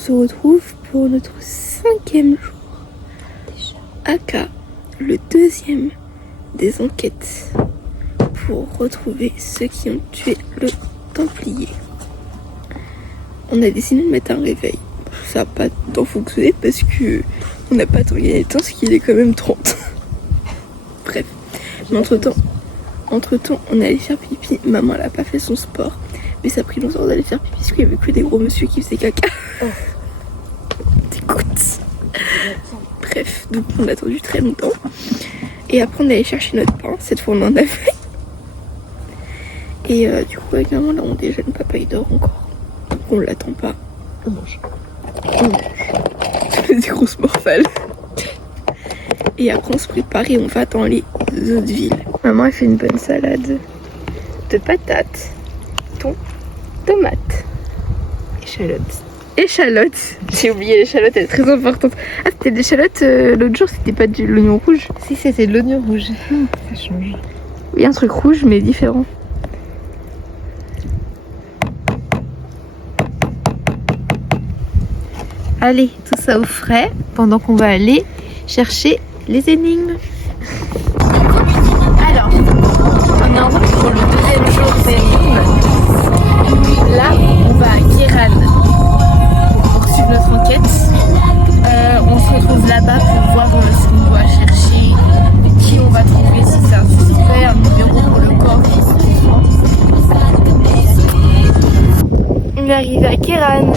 se retrouve pour notre 5e jour. Aka, le 2e des enquêtes pour retrouver ceux qui ont tué le Templier. On a décidé de mettre un réveil. Ça n'a pas tant fonctionné parce que on n'a pas tant gagné de temps, parce qu'il est quand même 30. Bref. Mais entre-temps, on est allé faire pipi. Maman, elle a pas fait son sport. Mais ça a pris longtemps d'aller faire pipi parce qu'il y avait que des gros monsieur qui faisaient caca. T'écoutes. Bref, donc on a attendu très longtemps. Et après, on est allé chercher notre pain. Cette fois, on en avait. Et du coup, avec maman, là, on déjeune. Papa, il dort encore. Donc, on l'attend pas. On mange. Des grosses morphales. Et après, on se prépare et on va dans les autres villes. Maman, elle fait une bonne salade de patates, thon, tomates, échalotes. J'ai oublié l'échalote, elle est très importante. Ah, c'était de l'échalote l'autre jour, c'était pas de l'oignon rouge. Si, c'était de l'oignon rouge. Ça change. Oui, un truc rouge, mais différent. Allez, tout ça au frais, pendant qu'on va aller chercher les énigmes. Alors, on est en route pour le 2e jour d'énigmes. Là, on va à Kéran pour poursuivre notre enquête. On se retrouve là-bas pour voir ce qu'on doit chercher, qui on va trouver, si c'est un suspect, un numéro pour le corps. On est arrivé à Kéran.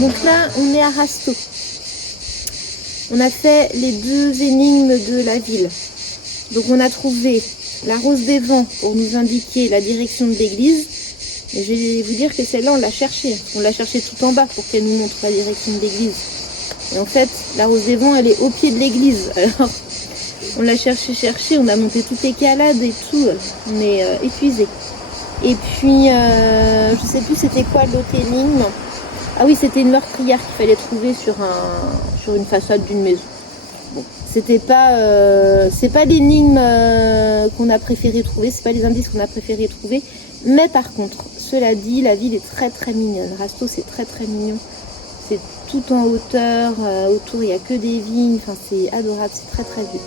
Donc là, on est à Rasto. On a fait les 2 énigmes de la ville. Donc on a trouvé la rose des vents pour nous indiquer la direction de l'église. Mais je vais vous dire que celle-là, on l'a cherchée. On l'a cherchée tout en bas pour qu'elle nous montre la direction de l'église. Et en fait, la rose des vents, elle est au pied de l'église. Alors, on l'a cherché, on a monté toutes les calades et tout. On est épuisé. Et puis, je sais plus c'était quoi l'autre énigme. Ah oui, c'était une meurtrière qu'il fallait trouver sur une façade d'une maison. Bon, c'était pas, c'est pas l'énigme qu'on a préféré trouver, c'est pas les indices qu'on a préféré trouver. Mais par contre, cela dit, la ville est très très mignonne. Rasto, c'est très très mignon. C'est tout en hauteur, autour il n'y a que des vignes, enfin c'est adorable, c'est très très beau.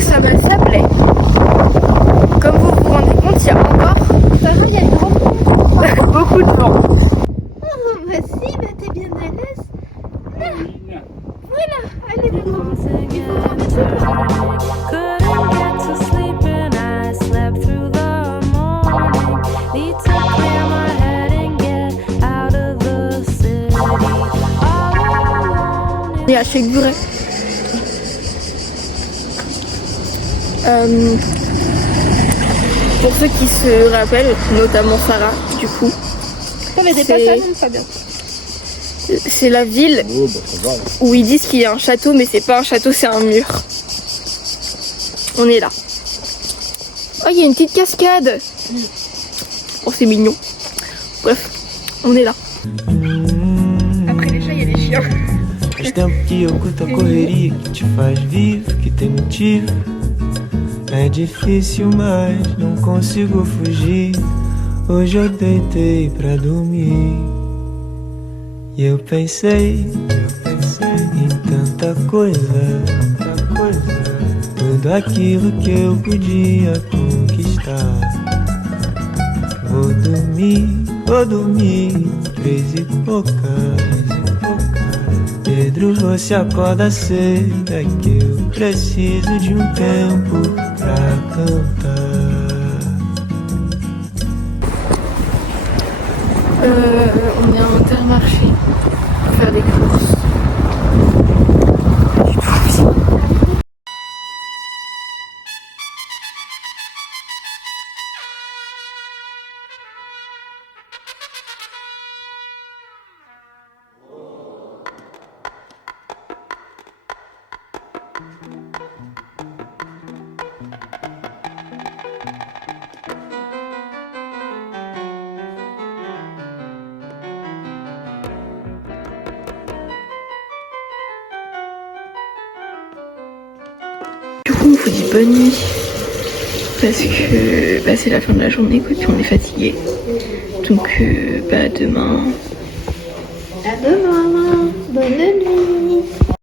Ça me sablait. Comme vous vous rendez compte, il y a encore Il y a une grande beaucoup de vent. Oh, bah si, bah t'es bien à l'aise. Là. Voilà, allez, maman. Il y a chez Gouret. Pour ceux qui se rappellent, notamment Sarah, du coup. On n'était pas ça, non, Fabien. C'est la ville où ils disent qu'il y a un château, mais c'est pas un château, c'est un mur. On est là. Oh, il y a une petite cascade. Oh, c'est mignon. Bref, on est là. Après les chats, il y a les chiens. Faz tempo que eu curto a correria que te faz vivo, que tem motivo. É difícil, mas não consigo fugir. Hoje eu deitei pra dormir e eu pensei em tanta coisa, tudo aquilo que eu podia conquistar. Vou dormir 3h poucas. Pedro, você acorda cedo, é que eu preciso de tempo pra cantar. On est à Intermarché pour faire des courses. Du coup, on vous dit bonne nuit parce que c'est la fin de la journée quoi, puis on est fatigué. Donc demain. À demain, bonne nuit.